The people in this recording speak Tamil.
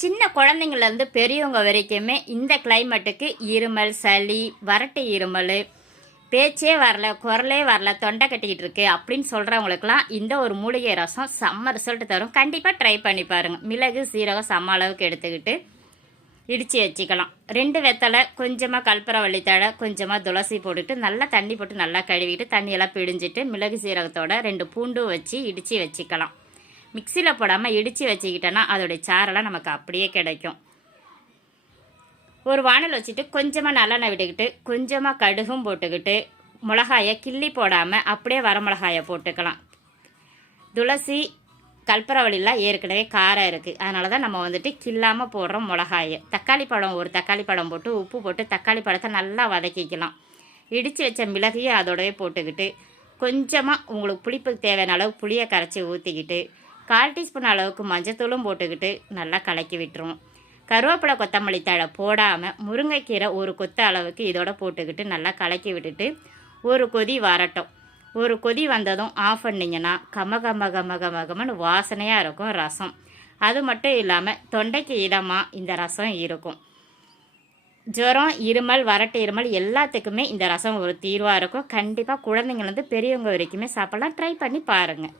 சின்ன குழந்தைங்கள்லேருந்து பெரியவங்க வரைக்குமே இந்த கிளைமேட்டுக்கு இருமல் சளி வறட்டு இருமல் பேச்சே வரல குரலே வரல தொண்டை கட்டிக்கிட்டு இருக்கு அப்படின்னு சொல்கிறவங்களுக்குலாம் இந்த ஒரு மூலிகை ரசம் செம்ம ரிசல்ட் தரும். கண்டிப்பாக ட்ரை பண்ணி பாருங்கள் மிளகு சீரகம் சம அளவுக்கு எடுத்துக்கிட்டு இடித்து வச்சுக்கலாம். ரெண்டு வெத்தலை கொஞ்சமாக கல்பரவள்ளி தழை கொஞ்சமாக துளசி போட்டுட்டு நல்லா தண்ணி போட்டு நல்லா கழுவிட்டு தண்ணியெல்லாம் பிழிஞ்சிட்டு மிளகு சீரகத்தோட ரெண்டு பூண்டும் வச்சு இடித்து வச்சுக்கலாம். மிக்சியில் போடாமல் இடித்து வச்சுக்கிட்டோன்னா அதோடைய சாரெல்லாம் நமக்கு அப்படியே கிடைக்கும். ஒரு வானல் வச்சுட்டு கொஞ்சமாக நல்லெண்ணெய் விட்டுக்கிட்டு கொஞ்சமாக கடுகும் போட்டுக்கிட்டு மிளகாயை கிள்ளி போடாமல் அப்படியே வரமிளகாயை போட்டுக்கலாம். துளசி கல்பரவழிலாம் ஏற்கனவே காரம் இருக்குது அதனால தான் நம்ம வந்துட்டு கில்லாமல் போடுறோம் மிளகாயை. தக்காளி பழம் ஒரு தக்காளி பழம் போட்டு உப்பு போட்டு தக்காளி பழத்தை நல்லா வதக்கிக்கலாம். இடித்து வச்ச மிளகையும் அதோடவே போட்டுக்கிட்டு கொஞ்சமாக உங்களுக்கு புளிப்புக்கு தேவையான அளவு புளியை கரைச்சி ஊற்றிக்கிட்டு கால் டீஸ்பூன் அளவுக்கு மஞ்சத்தூளும் போட்டுக்கிட்டு நல்லா கலக்கி விட்டுருவோம். கருவேப்பிலை கொத்தமல்லி தழை போடாமல் முருங்கைக்கீரை ஒரு கொத்து அளவுக்கு இதோட போட்டுக்கிட்டு நல்லா கலக்கி விட்டுட்டு ஒரு கொதி வரட்டும். ஒரு கொதி வந்ததும் ஆஃப் பண்ணிங்கன்னா கம கம கம கம கமன்னு வாசனையாக இருக்கும் ரசம். அது மட்டும் இல்லாமல் தொண்டைக்கு இதமாக இந்த ரசம் இருக்கும். ஜுரம் இருமல் வரட்டு இருமல் எல்லாத்துக்குமே இந்த ரசம் ஒரு தீர்வாக இருக்கும். கண்டிப்பாக குழந்தைங்கள்லேருந்து பெரியவங்க வரைக்குமே சாப்பிட்லாம். ட்ரை பண்ணி பாருங்கள்